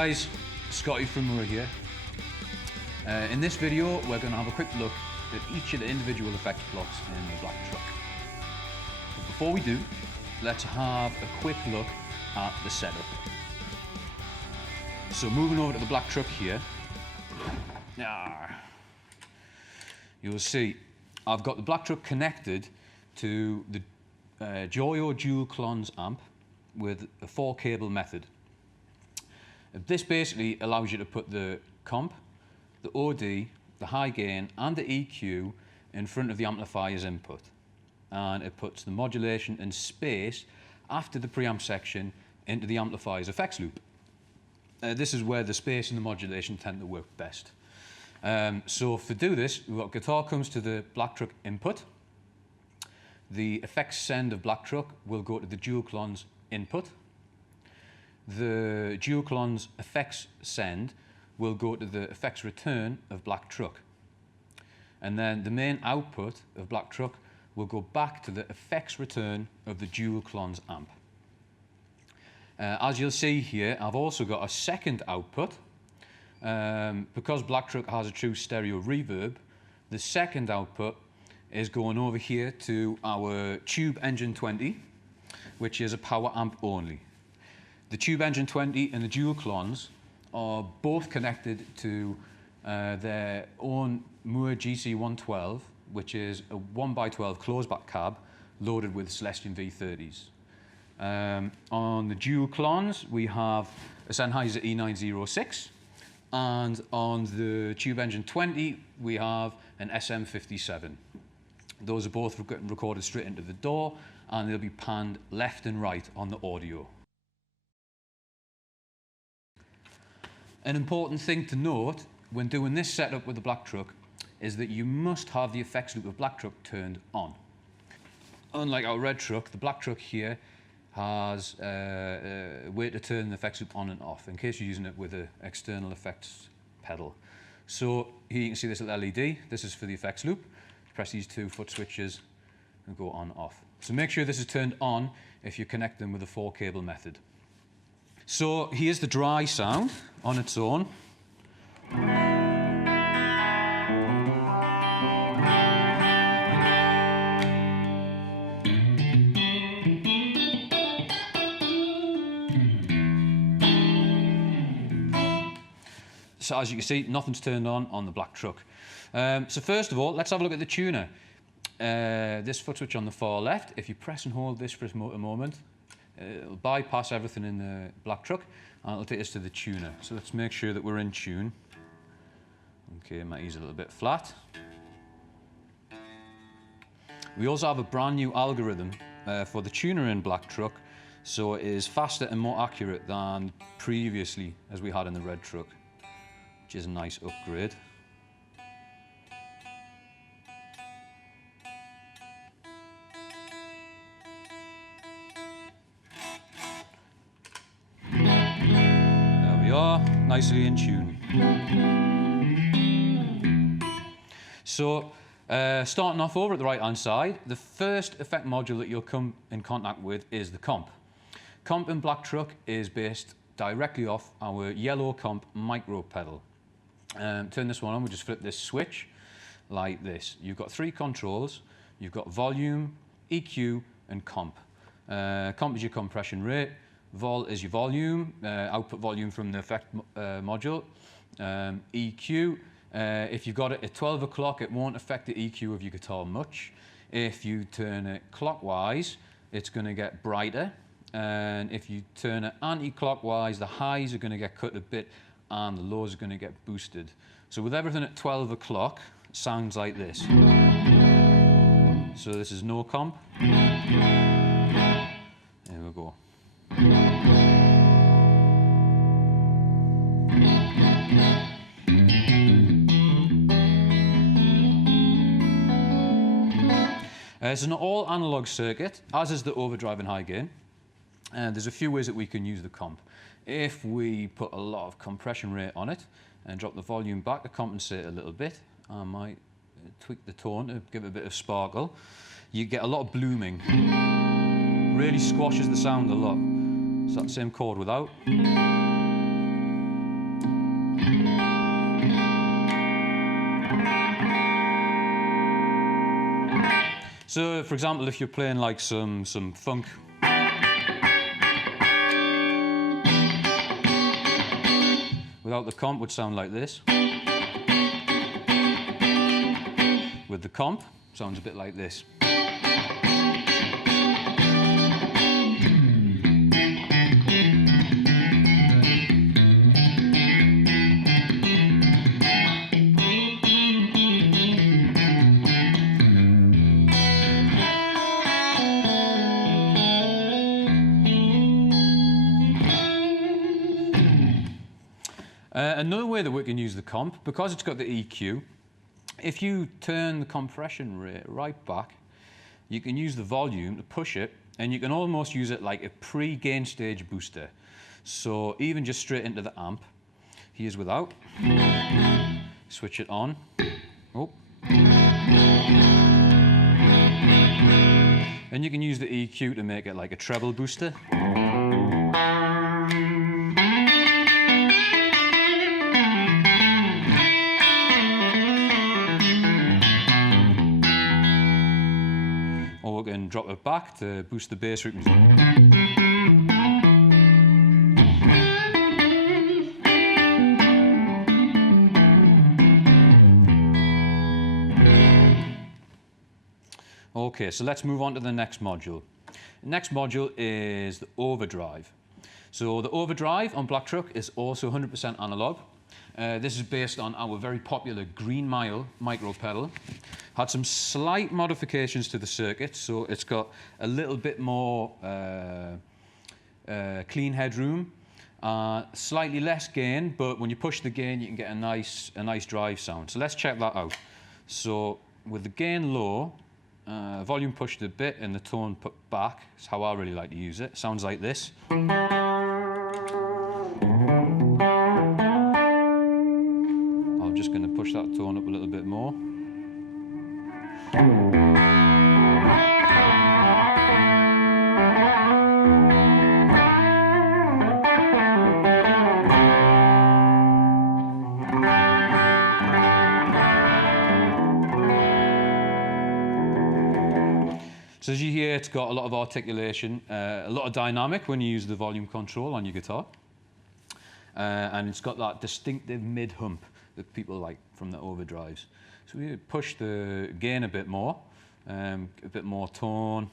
guys, Scotty from MOOER here. In this video we're going to have a quick look at each of the individual effects blocks in the black truck. But before we do, let's have a quick look at the setup. So moving over to the black truck here, you'll see I've got the black truck connected to the Joyo dual clons amp with a 4-cable method. This basically allows you to put the comp, the OD, the high gain and the EQ in front of the amplifier's input, and it puts the modulation and space after the preamp section into the amplifier's effects loop. This is where the space and the modulation tend to work best. So to do this, we've got guitar comes to the black truck input. The effects send of black truck will go to the dual clons input. The dual clons effects send will go to the effects return of black truck. And then the main output of black truck will go back to the effects return of the dual clons amp. As you'll see here, I've also got a second output. Because black truck has a true stereo reverb, the second output is going over here to our Tube Engine 20, which is a power amp only. The Tube Engine 20 and the dual clons are both connected to their own MOOER GC112, which is a 1x12 closeback cab loaded with Celestion V30s. On the dual clons, we have a Sennheiser E906, and on the Tube Engine 20, we have an SM57. Those are both recorded straight into the door, and they'll be panned left and right on the audio. An important thing to note when doing this setup with the black truck is that you must have the effects loop of black truck turned on. Unlike our red truck, the black truck here has a way to turn the effects loop on and off in case you're using it with an external effects pedal. So here you can see this little LED. This is for the effects loop. Press these 2 foot switches and go on off. So make sure this is turned on if you connect them with a 4-cable method. So here's the dry sound on its own. So as you can see, nothing's turned on the black truck. So first of all, let's have a look at the tuner. This foot switch on the far left, if you press and hold this for a moment, it'll bypass everything in the black truck and it'll take us to the tuner. So let's make sure that we're in tune. Okay, my E's a little bit flat. We also have a brand new algorithm for the tuner in black truck, so it is faster and more accurate than previously as we had in the red truck, which is a nice upgrade. Nicely in tune. So, starting off over at the right-hand side, the first effect module that you'll come in contact with is the comp. Comp in black truck is based directly off our yellow comp micro pedal. Turn this one on, we just flip this switch like this. You've got 3 controls. You've got volume, EQ, and comp. Comp is your compression rate. Vol is your volume, output volume from the effect module. EQ, if you've got it at 12 o'clock, it won't affect the EQ of your guitar much. If you turn it clockwise, it's going to get brighter. And if you turn it anti-clockwise, the highs are going to get cut a bit and the lows are going to get boosted. So with everything at 12 o'clock, it sounds like this. So this is no comp. There we go. It's an all analog circuit, as is the overdrive and high gain. And there's a few ways that we can use the comp. If we put a lot of compression rate on it and drop the volume back to compensate a little bit, I might tweak the tone to give it a bit of sparkle, you get a lot of blooming. Really squashes the sound a lot. It's that same chord without. So, for example, if you're playing like some funk, without the comp would sound like this. With the comp, sounds a bit like this. Another way that we can use the comp, because it's got the EQ, if you turn the compression rate right back, you can use the volume to push it, and you can almost use it like a pre-gain stage booster. So even just straight into the amp. Here's without. Switch it on. Oh. And you can use the EQ to make it like a treble booster. Or we can drop it back to boost the bass frequency. Okay, so let's move on to the next module. The next module is the overdrive. So the overdrive on Black Truck is also 100% analog. This is based on our very popular Green Mile micro pedal. Had some slight modifications to the circuit, so it's got a little bit more clean headroom, slightly less gain, but when you push the gain, you can get a nice drive sound. So let's check that out. So with the gain low, volume pushed a bit and the tone put back. That's how I really like to use it. Sounds like this. I'm just going to push that tone up a little bit more. So as you hear, it's got a lot of articulation, a lot of dynamic when you use the volume control on your guitar. And it's got that distinctive mid-hump that people like from the overdrives. So we push the gain a bit more tone,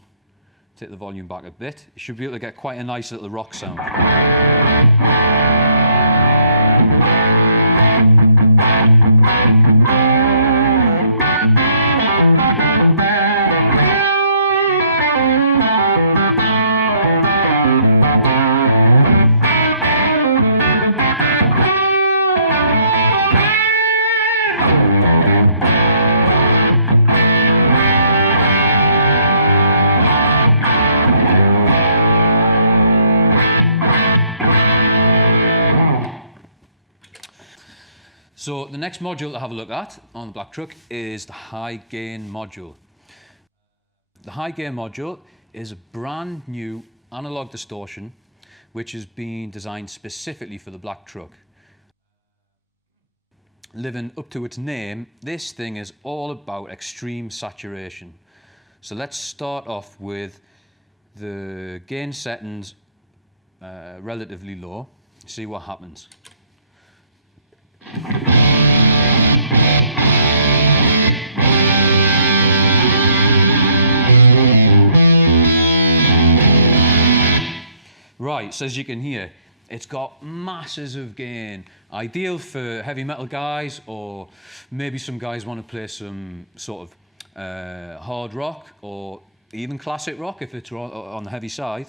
take the volume back a bit. You should be able to get quite a nice little rock sound. So the next module to have a look at on the Black Truck is the high gain module. The high gain module is a brand new analog distortion which has been designed specifically for the Black Truck. Living up to its name, this thing is all about extreme saturation. So let's start off with the gain settings relatively low, see what happens. Right, so as you can hear, it's got masses of gain. Ideal for heavy metal guys, or maybe some guys want to play some sort of hard rock or even classic rock if it's on the heavy side.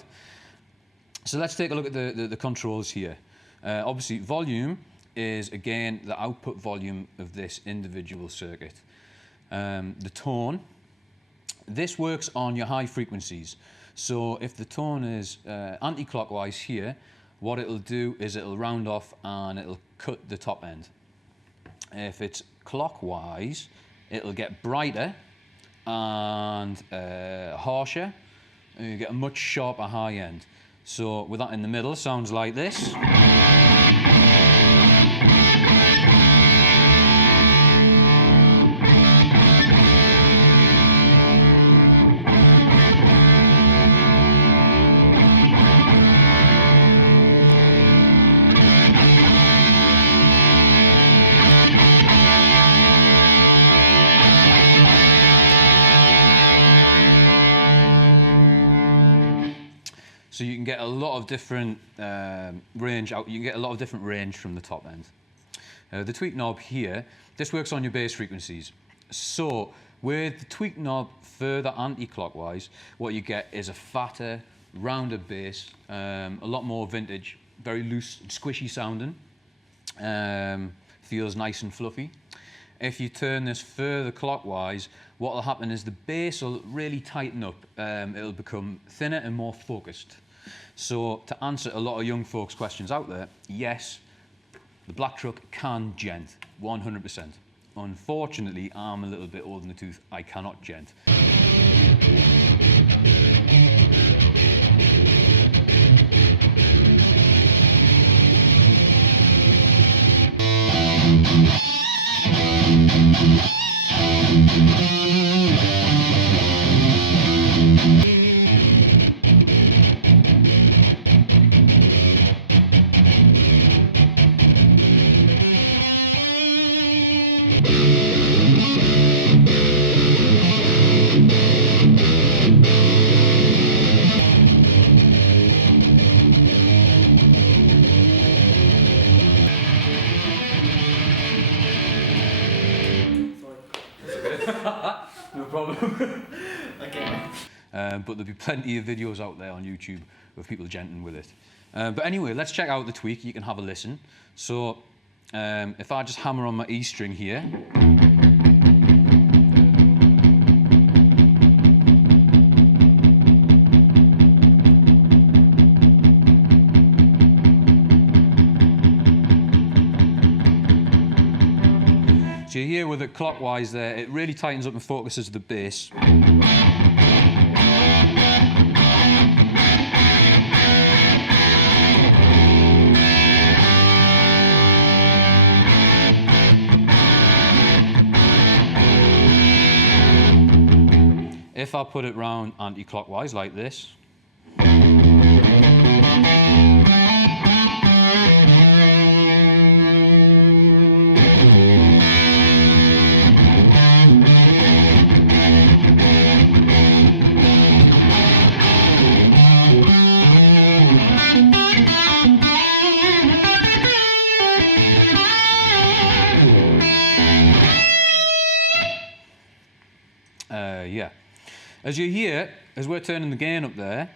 So let's take a look at the controls here. Obviously, volume is, again, the output volume of this individual circuit. The tone, this works on your high frequencies. So if the tone is anti-clockwise here, what it'll do is it'll round off and it'll cut the top end. If it's clockwise, it'll get brighter and harsher, and you get a much sharper high end. So with that in the middle, sounds like this. So you can get a lot of different range out. You can get a lot of different range from the top end. The tweak knob here, this works on your bass frequencies. So with the tweak knob further anti-clockwise, what you get is a fatter, rounder bass, a lot more vintage, very loose and squishy sounding. Feels nice and fluffy. If you turn this further clockwise, what will happen is the bass will really tighten up. It'll become thinner and more focused. So to answer a lot of young folks' questions out there, yes, the black truck can gent, 100%. Unfortunately, I'm a little bit older in the tooth. I cannot gent. No problem. Okay. But there'll be plenty of videos out there on YouTube of people genting with it. But anyway, let's check out the tweak. You can have a listen. So if I just hammer on my E string here. So you hear with it clockwise there, it really tightens up and focuses the bass. If I put it round anti-clockwise like this, yeah. As you hear, as we're turning the gain up there,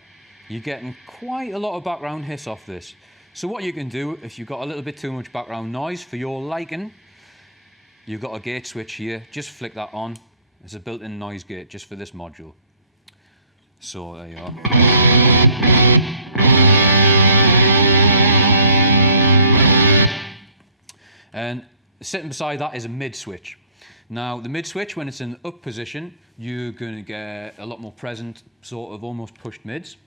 you're getting quite a lot of background hiss off this. So what you can do, if you've got a little bit too much background noise for your liking, you've got a gate switch here. Just flick that on. There's a built-in noise gate just for this module. So there you are. And sitting beside that is a mid switch. Now, the mid switch, when it's in the up position, you're going to get a lot more present, sort of almost pushed mids.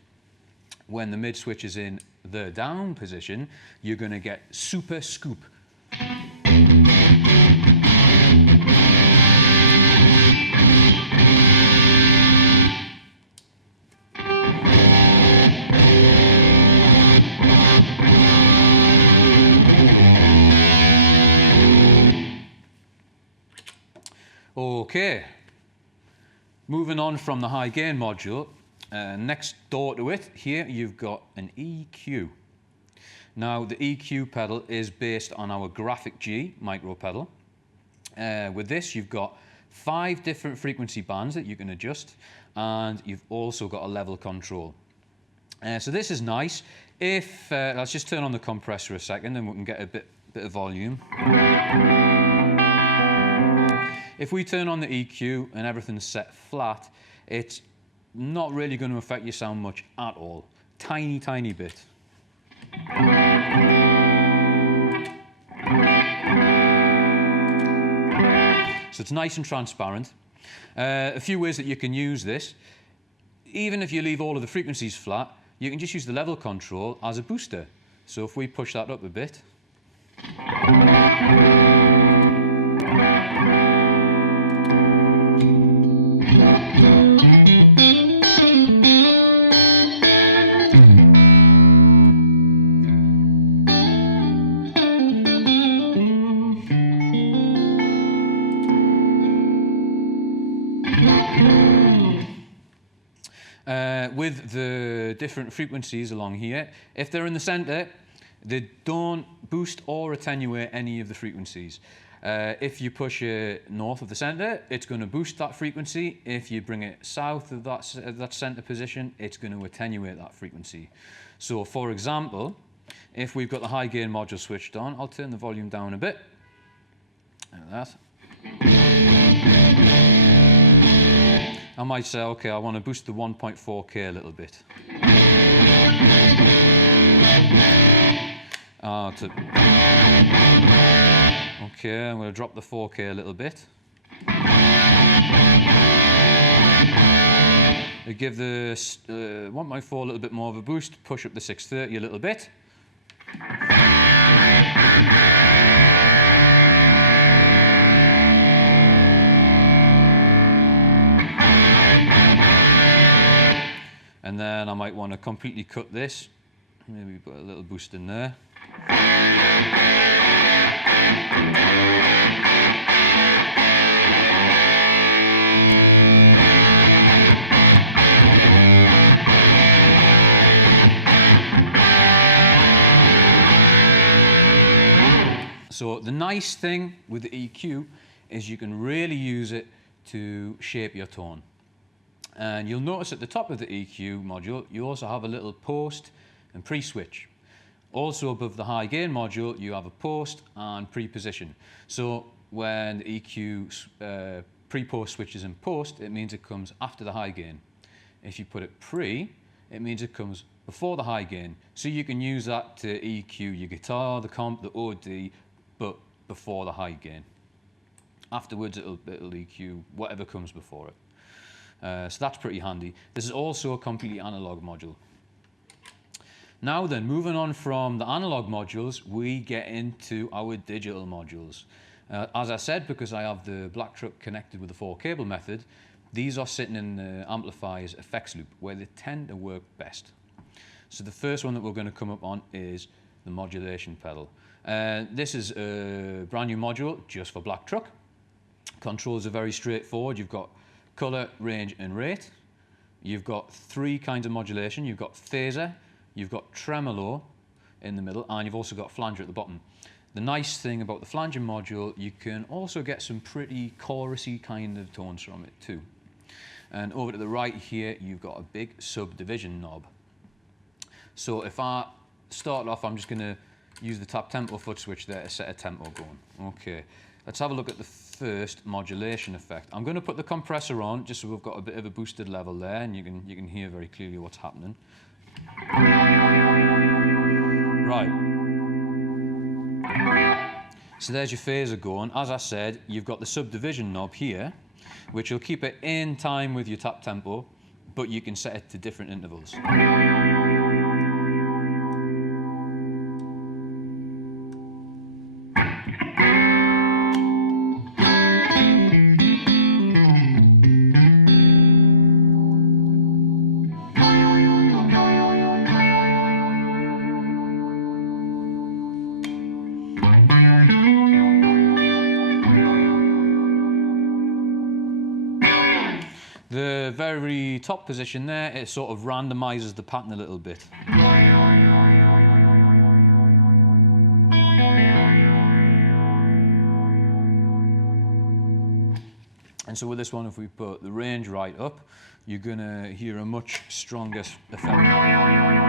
When the mid switch is in the down position, you're going to get super scoop. Okay, moving on from the high gain module, next door to it, here you've got an EQ. Now the EQ pedal is based on our Graphic G micro pedal. With this you've got 5 different frequency bands that you can adjust, and you've also got a level control. So this is nice. If let's just turn on the compressor a second and we can get a bit of volume. If we turn on the EQ and everything's set flat, it's not really going to affect your sound much at all. Tiny, tiny bit. So it's nice and transparent. A few ways that you can use this. Even if you leave all of the frequencies flat, you can just use the level control as a booster. So if we push that up a bit, with the different frequencies along here, if they're in the center, they don't boost or attenuate any of the frequencies. If you push it north of the center, it's going to boost that frequency. If you bring it south of that center position, it's going to attenuate that frequency. So for example, if we've got the high gain module switched on, I'll turn the volume down a bit. Like that. I might say, okay, I want to boost the 1.4K a little bit. Okay, I'm going to drop the 4K a little bit. I give the 1.4 a little bit more of a boost, push up the 630 a little bit. And then I might want to completely cut this. Maybe put a little boost in there. So the nice thing with the EQ is you can really use it to shape your tone. And you'll notice at the top of the EQ module, you also have a little post and pre-switch. Also above the high gain module, you have a post and pre-position. So when the EQ pre-post switches in post, it means it comes after the high gain. If you put it pre, it means it comes before the high gain. So you can use that to EQ your guitar, the comp, the OD, but before the high gain. Afterwards, it'll EQ whatever comes before it. So that's pretty handy. This is also a completely analog module. Now then, moving on from the analog modules, we get into our digital modules. As I said, because I have the Black Truck connected with the 4-cable method, these are sitting in the amplifier's effects loop, where they tend to work best. So the first one that we're going to come up on is the modulation pedal. This is a brand new module just for Black Truck. Controls are very straightforward. You've got color, range, and rate. You've got 3 kinds of modulation. You've got phaser, you've got tremolo in the middle, and you've also got flanger at the bottom. The nice thing about the flanger module, you can also get some pretty chorusy kind of tones from it too. And over to the right here, you've got a big subdivision knob. So if I start off, I'm just going to use the tap tempo foot switch there to set a tempo going. Okay, let's have a look at the first modulation effect. I'm going to put the compressor on just so we've got a bit of a boosted level there, and you can hear very clearly what's happening. Right. So there's your phaser going. As I said, you've got the subdivision knob here, which will keep it in time with your tap tempo, but you can set it to different intervals. The very top position there, it sort of randomizes the pattern a little bit. And so with this one, if we put the range right up, you're going to hear a much stronger effect.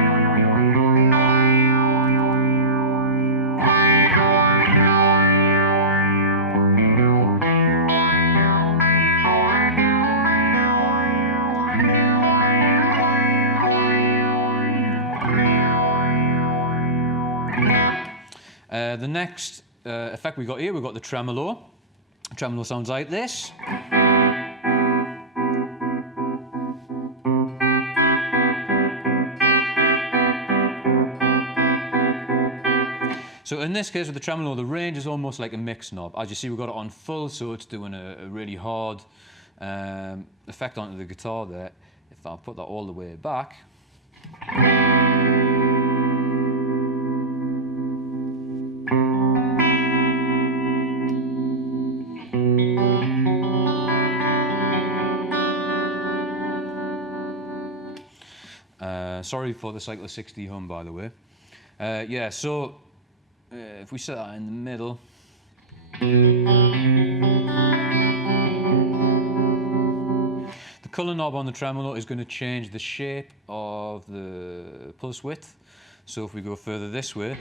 The next effect we got here, we've got the tremolo. Tremolo sounds like this. So in this case with the tremolo, the range is almost like a mix knob. As you see, we've got it on full, so it's doing a really hard effect onto the guitar there. If I put that all the way back, Sorry for the Cycle 60 hum, by the way. Yeah, so if we set that in the middle, the colour knob on the tremolo is going to change the shape of the pulse width. So if we go further this way,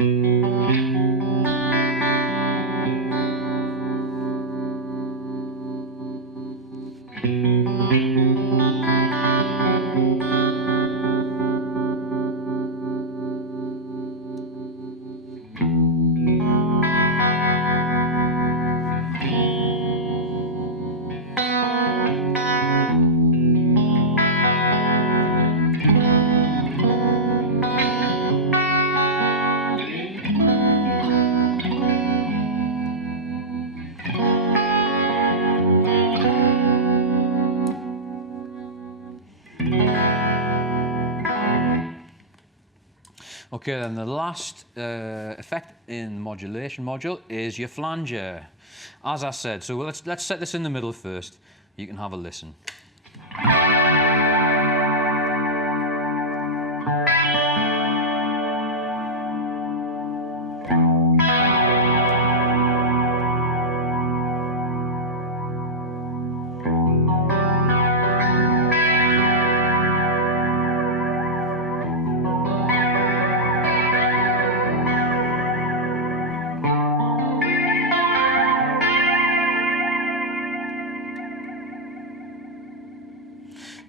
okay, then the last effect in the modulation module is your flanger. As I said, so let's set this in the middle first. You can have a listen.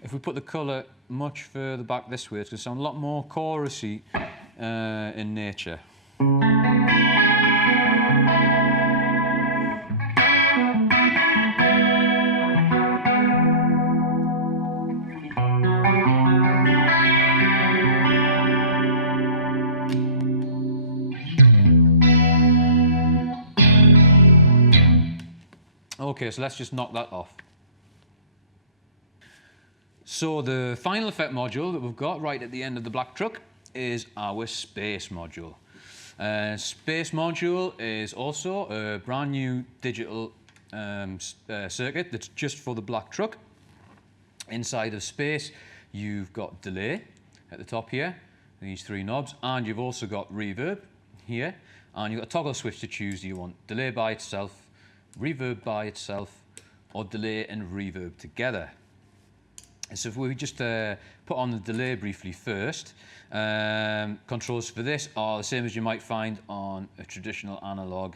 If we put the colour much further back this way, it's going to sound a lot more chorusy in nature. Okay, so let's just knock that off. So the final effect module that we've got right at the end of the black truck is our space module. Space module is also a brand new digital circuit that's just for the black truck. Inside of space, you've got delay at the top here, these three knobs, and you've also got reverb here, and you've got a toggle switch to choose. Do you want delay by itself, reverb by itself, or delay and reverb together? So if we just put on the delay briefly first, controls for this are the same as you might find on a traditional analog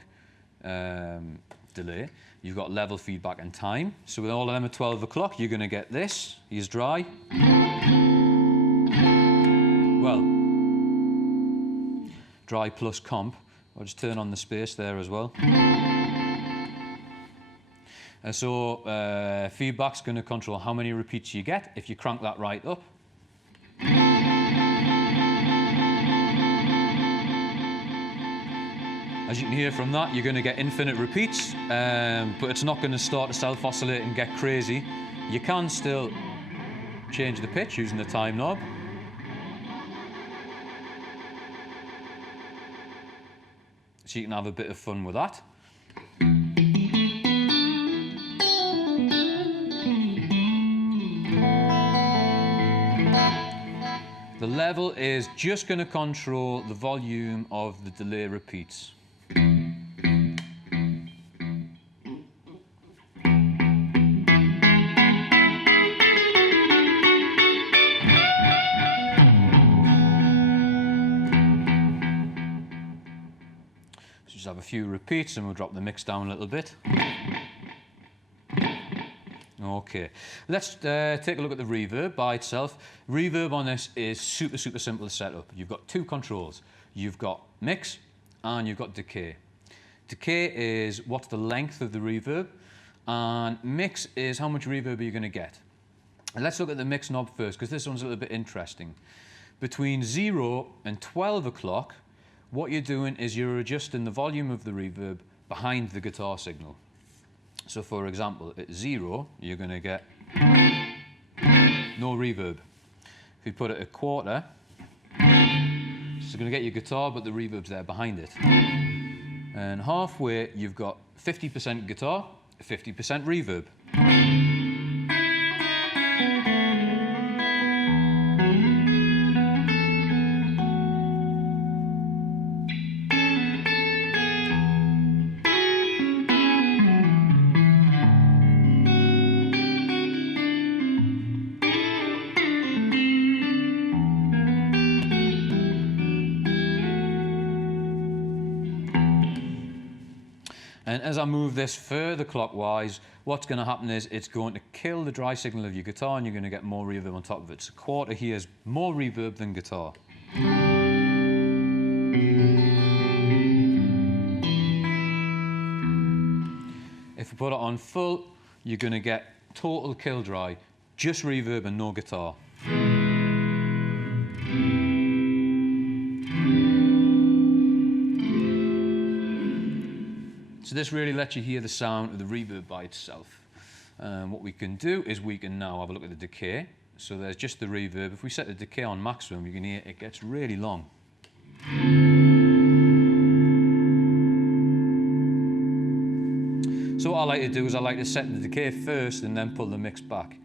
delay. You've got level, feedback and time. So with all of them at 12 o'clock, you're going to get this. Here's dry. Well, dry plus comp. I'll just turn on the space there as well. So feedback's going to control how many repeats you get if you crank that right up. As you can hear from that, you're going to get infinite repeats, but it's not going to start to self-oscillate and get crazy. You can still change the pitch using the time knob. So you can have a bit of fun with that. The level is just going to control the volume of the delay repeats. Just have a few repeats and we'll drop the mix down a little bit. Okay, let's take a look at the reverb by itself. Reverb on this is super simple to set up. You've got two controls. You've got mix and you've got decay. Decay is what's the length of the reverb, and mix is how much reverb are you going to get. And let's look at the mix knob first, because this one's a little bit interesting. Between 0 and 12 o'clock, what you're doing is you're adjusting the volume of the reverb behind the guitar signal. So for example, at 0, you're going to get no reverb. If you put it at quarter, it's going to get your guitar, but the reverb's there behind it. And halfway, you've got 50% guitar, 50% reverb. And as I move this further clockwise, what's going to happen is it's going to kill the dry signal of your guitar and you're going to get more reverb on top of it. So quarter here is more reverb than guitar. If we put it on full, you're going to get total kill dry, just reverb and no guitar. So this really lets you hear the sound of the reverb by itself. What we can do is we can now have a look at the decay. So there's just the reverb. If we set the decay on maximum, you can hear it gets really long. So what I like to do is I like to set the decay first and then pull the mix back.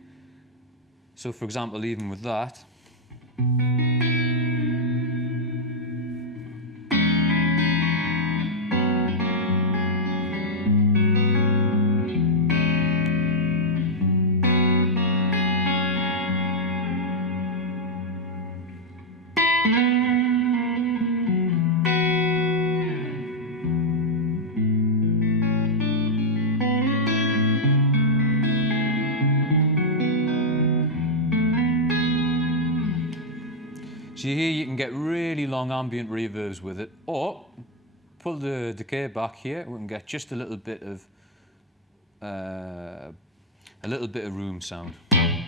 So for example, even with that, so here you can get really long ambient reverbs with it, or pull the decay back here, we can get just a little bit of room sound. I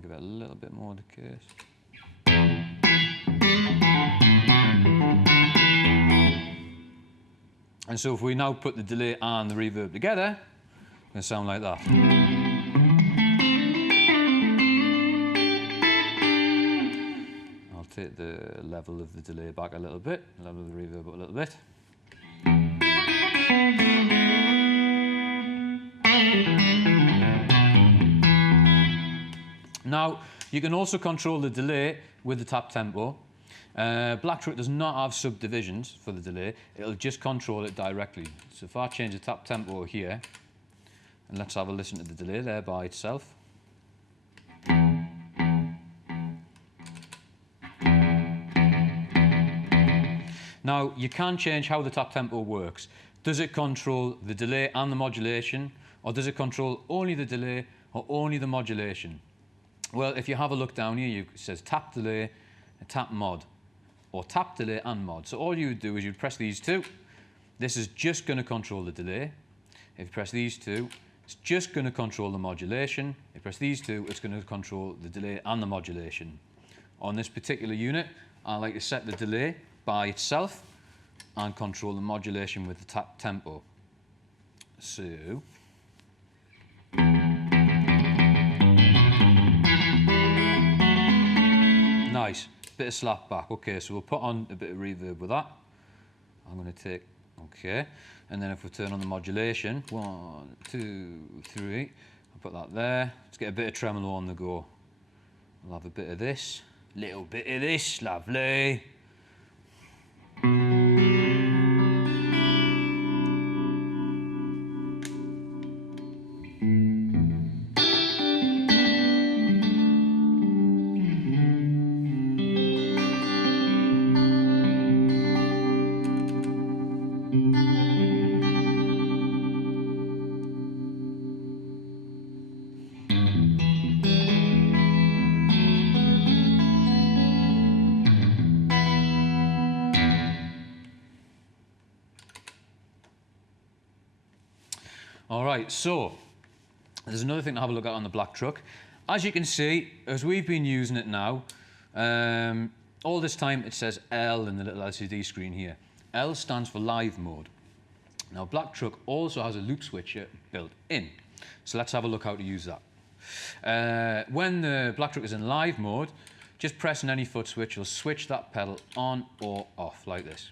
give it a little bit more decay. And so if we now put the delay and the reverb together, it's going to sound like that. I'll take the level of the delay back a little bit, the level of the reverb up a little bit. Now, you can also control the delay with the tap tempo. Black Truck does not have subdivisions for the delay, it'll just control it directly. So if I change the tap tempo here, and let's have a listen to the delay there by itself. Now, you can change how the tap tempo works. Does it control the delay and the modulation, or does it control only the delay or only the modulation? Well, if you have a look down here, it says tap delay and tap mod, or tap delay and mod. So all you would do is you'd press these two. This is just going to control the delay. If you press these two, it's just going to control the modulation. If you press these two, it's going to control the delay and the modulation. On this particular unit, I like to set the delay by itself and control the modulation with the tap tempo. So nice, bit of slap back. Okay, so we'll put on a bit of reverb with that. I'm going to take, okay, and then if we turn on the modulation, 1, 2, 3, I'll put that there. Let's get a bit of tremolo on the go. We'll have a bit of this, little bit of this, lovely. All right, so there's another thing to have a look at on the Black Truck. As you can see, as we've been using it now, all this time it says L in the little LCD screen here. L stands for live mode. Now, Black Truck also has a loop switcher built in. So let's have a look how to use that. When the Black Truck is in live mode, just pressing any foot switch will switch that pedal on or off like this.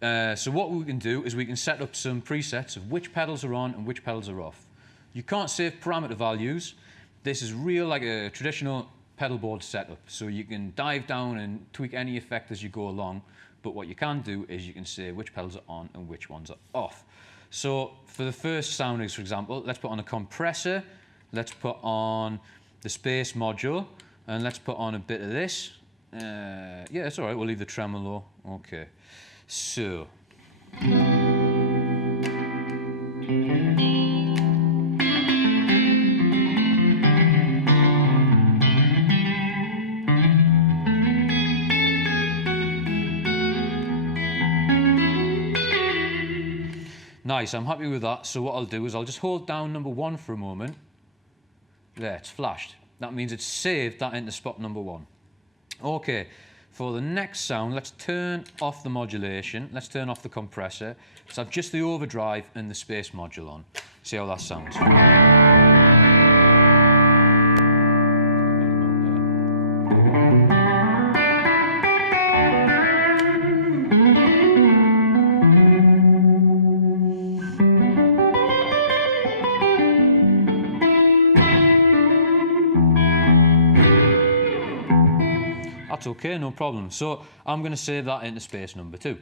So what we can do is we can set up some presets of which pedals are on and which pedals are off. You can't save parameter values. This is real like a traditional pedal board setup. So you can dive down and tweak any effect as you go along. But what you can do is you can say which pedals are on and which ones are off. So for the first soundings, for example, let's put on a compressor. Let's put on the space module. And let's put on a bit of this. Yeah, it's all right. We'll leave the tremolo. Okay. So. Nice, I'm happy with that. So what I'll do is I'll just hold down number 1 for a moment. There, it's flashed. That means it's saved that into spot number 1. Okay, for the next sound, let's turn off the modulation. Let's turn off the compressor. Let's have just the overdrive and the space module on. See how that sounds. That's okay, no problem. So I'm going to save that into space number 2.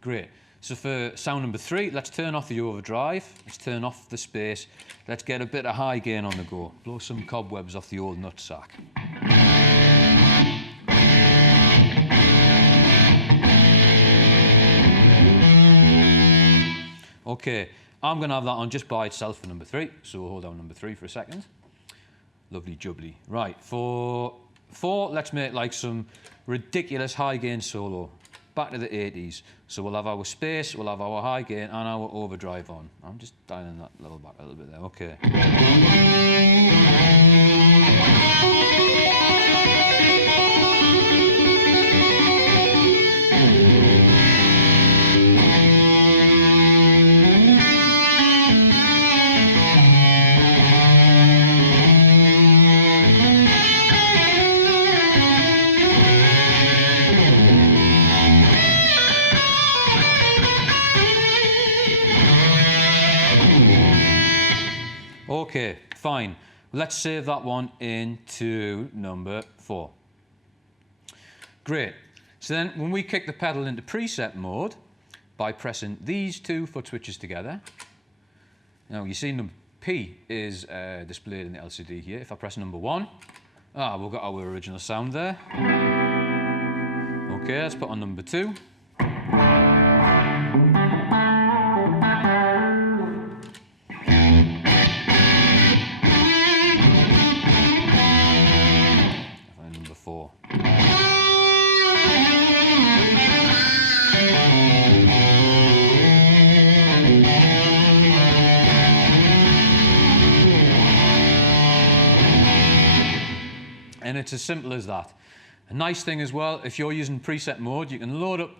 Great. So for sound number 3, let's turn off the overdrive. Let's turn off the space. Let's get a bit of high gain on the go. Blow some cobwebs off the old nutsack. Okay, I'm going to have that on just by itself for number 3. So we'll hold down number 3 for a second. Lovely jubbly. Right, for 4, let's make like some ridiculous high gain solo. Back to the 80s. So we'll have our space, we'll have our high gain and our overdrive on. I'm just dialing that level back a little bit there. Okay. Okay, fine. Let's save that one into number 4. Great. So then when we kick the pedal into preset mode by pressing these 2 foot switches together, now you see number P is displayed in the LCD here. If I press number 1, we've got our original sound there. Okay, let's put on number 2. And it's as simple as that. A nice thing as well, if you're using preset mode, you can load up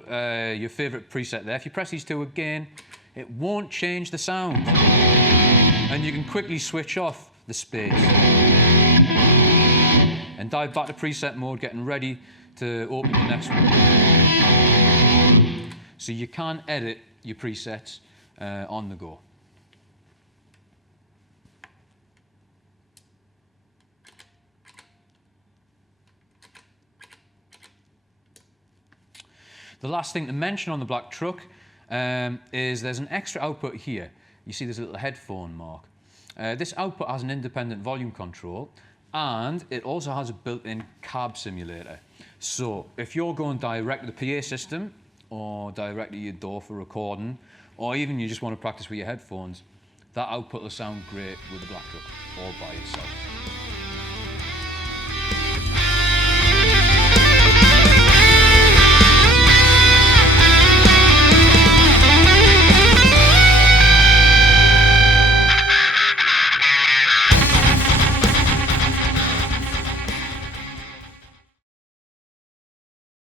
your favourite preset there. If you press these 2 again, it won't change the sound. And you can quickly switch off the space. And dive back to preset mode, getting ready to open the next one. So you can edit your presets on the go. The last thing to mention on the black truck is there's an extra output here. You see there's a little headphone mark. This output has an independent volume control and it also has a built-in cab simulator. So if you're going direct to the PA system or direct to your DAW for recording, or even you just want to practice with your headphones, that output will sound great with the black truck all by itself.